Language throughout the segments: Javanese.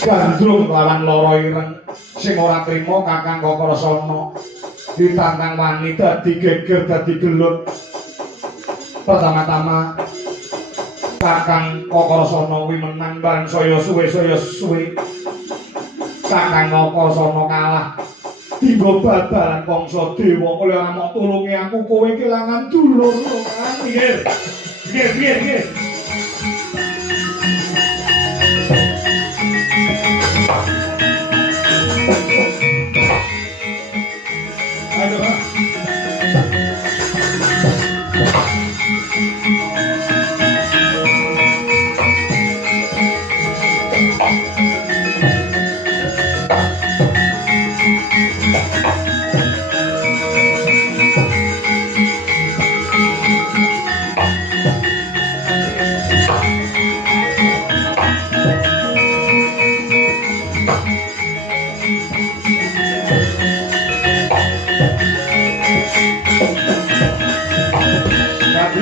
Gandrung lawan loro ireng sing ora trima Kakang Kakrasana ditantang wani dadi geger dadi gelut. Pertama-tama Kakang Kakrasana kuwi menang bareng saya suwe. Kakang Kakrasana kalah tiba babalan bangsa dewa oleh ora mok tulungi aku kowe kelangan dulur nggih.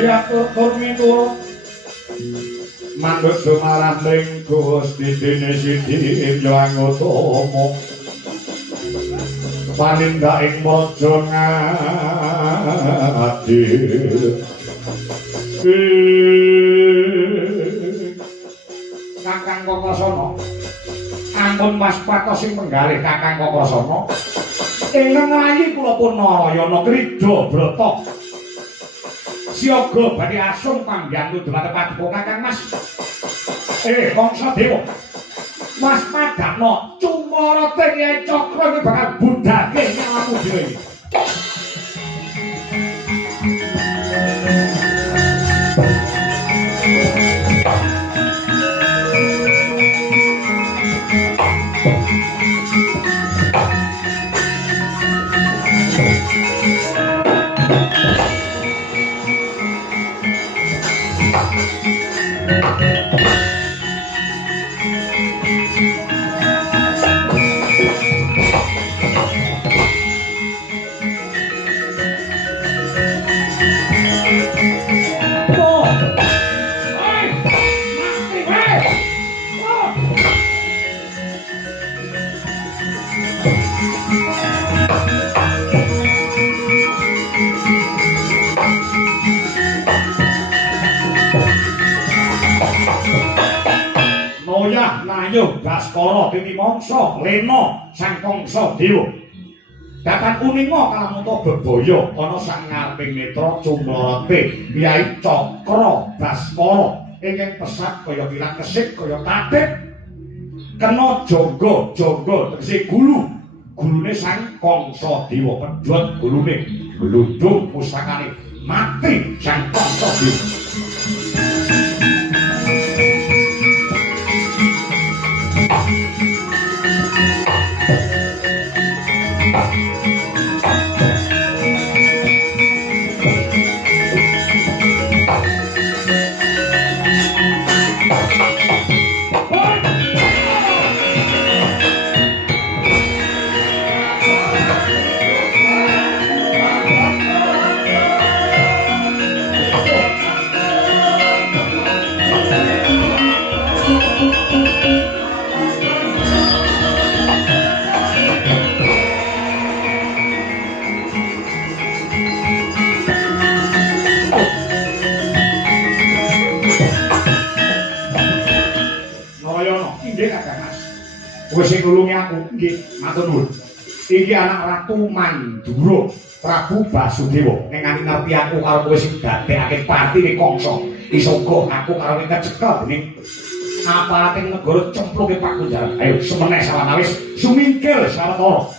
Atur miturut mandut sumarah ning Gusti dene Siti Anggotama panindak ing praja ngati Kakang Kakrasana ampun Mas Patos sing penggalih Kakang Kakrasana ingkang rayi kula pun Narayana Krida Brata siaga badhe asung panggantu dhumateng paduka Kakang Mas. Bangsa dewa. Mas Padakna cumara teng cakra iki bakal budhake nyawamu dhewe iki. Ayo Baskara Dadi Mangsa Lena sang Kangsa Dewa Datan Uninga kalamunta bebaya ana sang ngareping netra cumlorete Kyai Cakra Baskara ingkang pesat kaya kilat kesik kaya tatip kena jaga tegese gulune sang Kangsa Dewa pedhot gulune glundung pusakane mati sang Kangsa Dewa. Wis sing nulungi aku nggih matur nuwun. Iki anak Ratu Mandura Prabu Basudewa ning ngerti aku karo kowe sing dadekake patine Kangsa iso aku karo kowe kecekel dening aparating negara cempluke Pakunjaran. Ayo semeneh sawanawis sumingkil sawetara.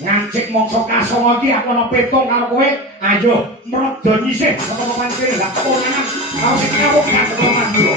Ngancik mangsa kasonga iki aku ana petung karo kowe. Ayo mrada nyisih saka pancen gak konangan karo sing kawok gak Mandura.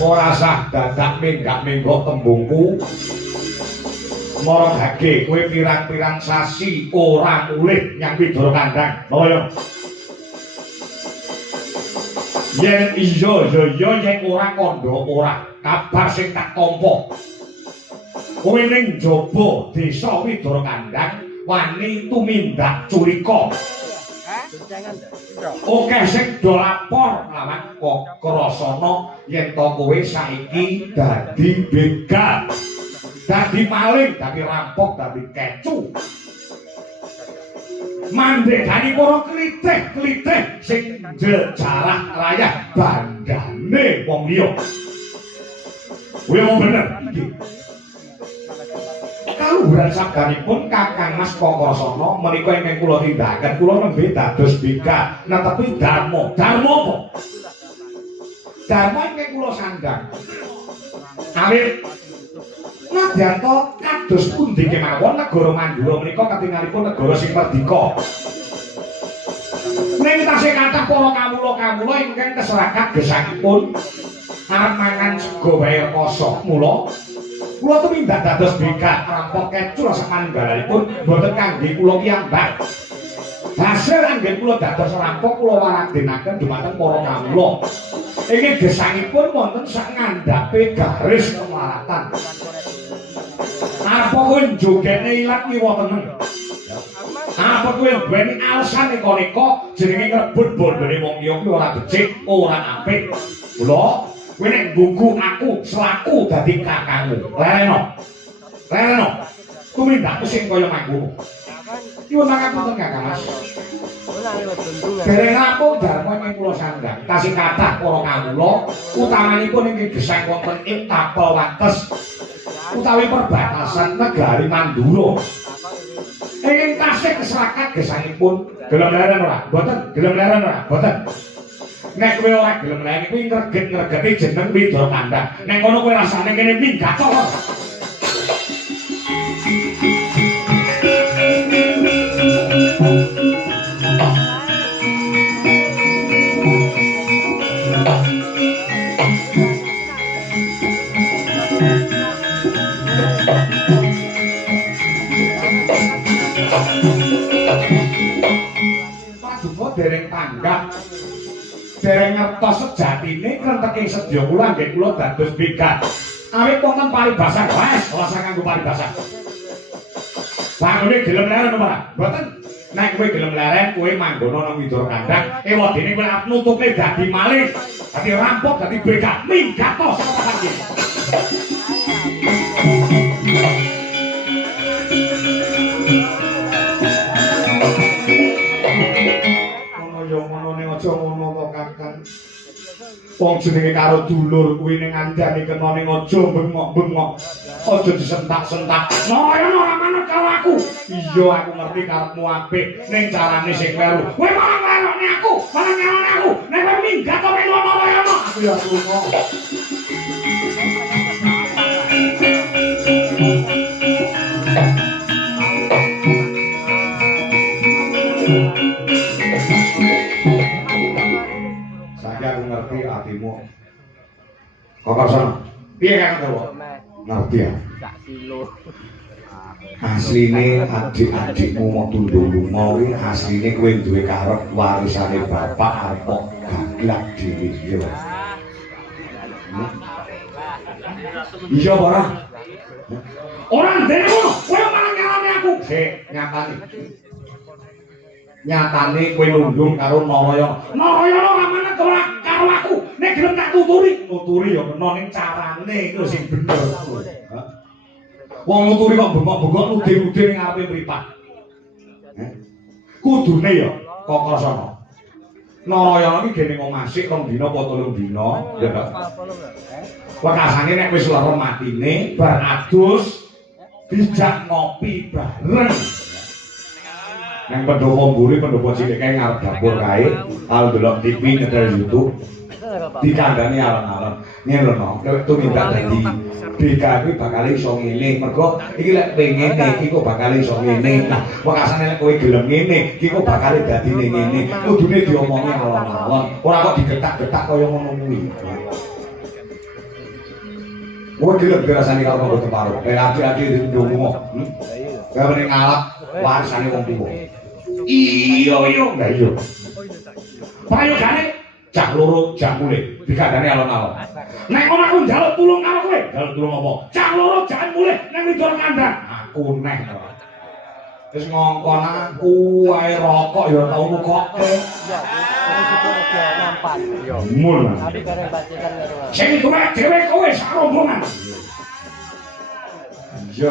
Ora sah dadak minggak-minggok tembungku mara gage kowe pirang-pirang sasi ora mulih nyang Widara Kandhang kaya yen iya yen ora kandha ora kabar sing tak tampa kowe ning jaba desa Widara Kandhang wani tumindak curika oke sing do lapor lawan Krasana yen to kowe saiki dadi begal, dadi maling, dadi rampok, dadi kecu. Mandhegani para klitih-klitih sing jejarah rayah bandane wong liya. Kuwi wong bener iki. Kaluhuran sabdanipun Kakang Mas Krasana menika ingkang kula tindakaken kula nembe dados begal netepi dharma. Dharma apa? Dharma ingkang kula sandhang. Awit nadyan to kados pundi kemawon negara Mandura menika katingalipun negara sing merdika. Ning tasih kathah para kawula-kawula ingkang keserakat gesangipun arep mangan sega wae rekoso. Mula kula tumindak dados begal rampok kecu rasa manunggalipun boten kangge kula piyambak. Hasil anggen kula dados rampok kula waradenaken dumateng para kawula. Ingin gesangipun wonten sak ngandhape garis kemaratan. Apa kowe njogene ilat kiwa teneng? Apa kowe duweni alasan nika jenenge ngrebut bondone wong liya kuwi ora becik, ora apik. Mula kowe nek nggugu aku selaku dadi kakangmu. Lereno. Tumindakku sing kaya mangkono. Nyuwun pangapunten Kakang Mas. Dereng rampung dharma ing kula sandhang. Tasih kathah para kawula utamanipun ing gesang wonten ing tapel wates utawi perbatasan negari Mandura. Ing tasih keserakat gesangipun gelem leren ora? Mboten, gelem leren ora? Mboten. Nek kowe ora gelem leren kuwi ngreget-ngregeti jeneng Widara Kandhang. Nek ngono kowe rasane kene minggat to. Dereng tanggap dereng ngertos sejatine krenteke sedya kula nggih kula dados begal awit wonten paribasan wes rasa kanggo paribasan bangune gelem leren ora mboten nek kowe gelem leren kowe manggono nang Widara Kandhang ewadene kowe arep nutupe dadi maling dadi rampok dadi begal minggat to saka papan Wong jenenge karo dulur kuwi ning ngandani kena ning aja bengok-bengok. Aja disentak-sentak. Noyono ora manut karo aku. Iya aku ngerti karepmu apik ning carane sing kleru. Kowe malah ngelokne aku, malah ngelokne aku. Nek kowe minggat kok ning Noyono. Aku ya lunga. Aku ngerti hatimu. Kokosan. Piye kan kowe? Ngerti ya? Asline adik-adikmu mau tunduk lunga kuwi asline kowe duwe karep warisane bapak arep gaglak dhewe ya. Iya ora? Ora ndene ngono, kowe malah ngalami aku. Nyatane. Nyatane kowe nundung karo Narayana. Narayana ora manut karo aku. Nek gelem tak tuturi ya kena ning carane iku sing bener. Wong nuturi kok bengok-bengok nude-nude ning ngarepe mripat. Kudune ya Kokosana. Narayana iki gene wong asik 2 dina apa 3 dina, ya ta. Wekasane nek wis lara matine bar adus dijak ngopi bareng. Nang pendopo mburi pendopo cilik kae ngarep dapur kae, al delok TV nyetel YouTube. Dikandani alon-alon. Ngene lho, nek tumindak dadi BK kuwi bakal iso ngene. Mergo iki lek pengen iki kok bakal iso ngene. Nah, wekasane lek kowe gelem ngene, iki kok bakal dadi ngene. Kudune diomongi alon-alon. Ora kok digetak-getak kaya ngono kuwi. Kowe gelem dirasani karo kanggo teparo. Kayak adik-adik ndonga. Kayak mrene ngalap warisane wong tuwa. Iya. Lah iya. Payogane cak loro jak mulih dikandani alon-alon. Nek ono aku njaluk tulung karo kowe, njaluk tulung apa? Cak loro jak mulih ning widor kandang. Aku neh to. Wis ngongkon aku wae rokok ya tau nukokke. Iya, nampan. Yo. Mul. Tapi bareng bacekan karo. Sing tuwek dhewe kowe sak rombongan. Iya.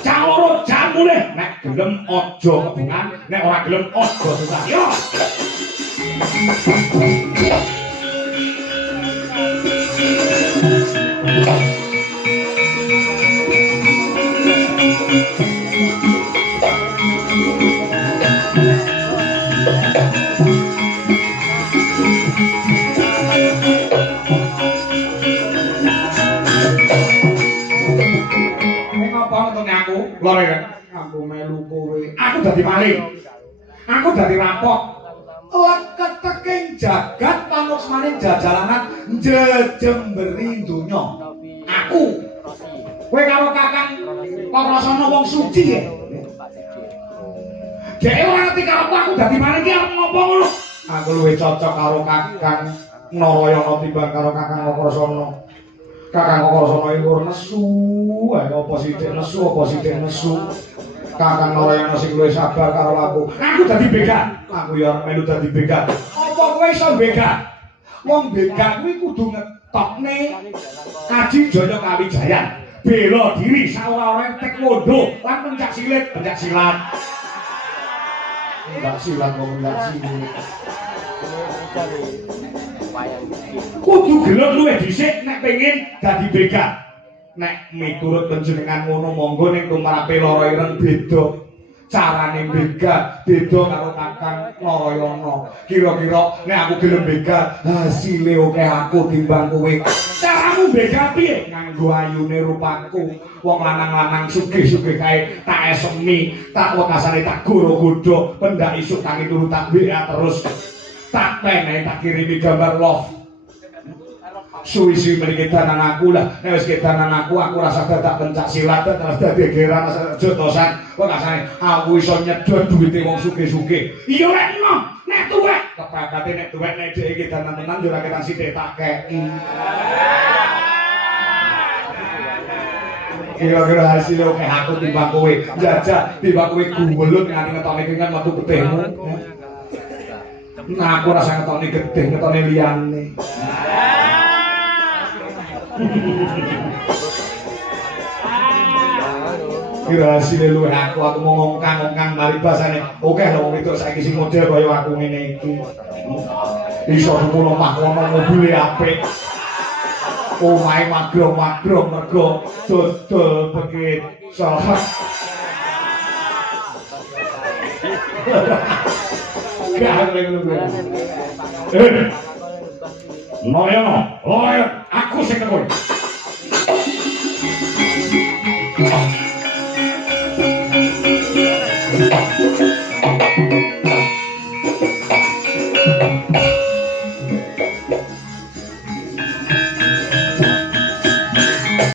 Cak loro jak mulih nek gelem aja kebungan, nek ora gelem aja susah. Yo. Lore kan? Aku melu kowe. Aku dadi maling. Aku dadi rampok. Leket teking jagat manuk maning jajalanan njejemberi donya. Aku. Kowe karo Kakang Kokosana wong suci ya. Dhewe ora ngerti karo aku dadi maling ki arep ngopo ngono. Aku luwih cocok karo Kakang Narayana timbang karo Kakang Kokosana. Kakang Kokosana iku nesu, apa sithik nesu. Kakang Narayana sing luwih sabar karo aku. Aku dadi begal. Aku ya melu dadi begal. Apa kowe iso begal? Wong begal kuwi kudu ngetokne Kaji Jaya Kawijayan. Bela diri saora-ora taekwondo lan pencak silat. Pencak silat kok pencak silat. Kudu gelem luwih dhisik nek pengin dadi begal. Nek miturut panjenengan ngono monggo ning tumrape lara ireng beda. Carane begal beda karo Kakang Narayana. Kira-kira nek aku gelem begal, hasile oke aku timbang kowe. Caramu begal piye? Nganggo ayune rupaku. Wong lanang-lanang sugih-sugih kae tak esemi, tak wekasane tak goro-godho, pendak isuk tangi turu tak WA terus. Tak penehi tak kirimi gambar love. Suwi-suwi mriki danan aku lah. Nek wis kedanan aku rasa dadak pencak silat terus dadi geran jotosan. Kok kasane aku iso nyedot duwite wong sugih-sugih. Iya rek nom, nek tuwek kepakate nek tuwek nek dhek iki danan tenan yo ora ketan sithik tak keki. Kira-kira hasilnya oke aku timbang kowe. Jajah timbang kowe gumelut nganti ngetone keringat metu getihmu. Nah aku rasa ngetone getih, ngetone liyane. Kira hasilnya luwih aku mau ngongkang mari basane. Oke lho wong wedok saiki sing model kaya aku ngene iki. iso kula makono mobil apik. Omahe magro-magro mergo dodol begit saha. Loyo, aku sing tekun.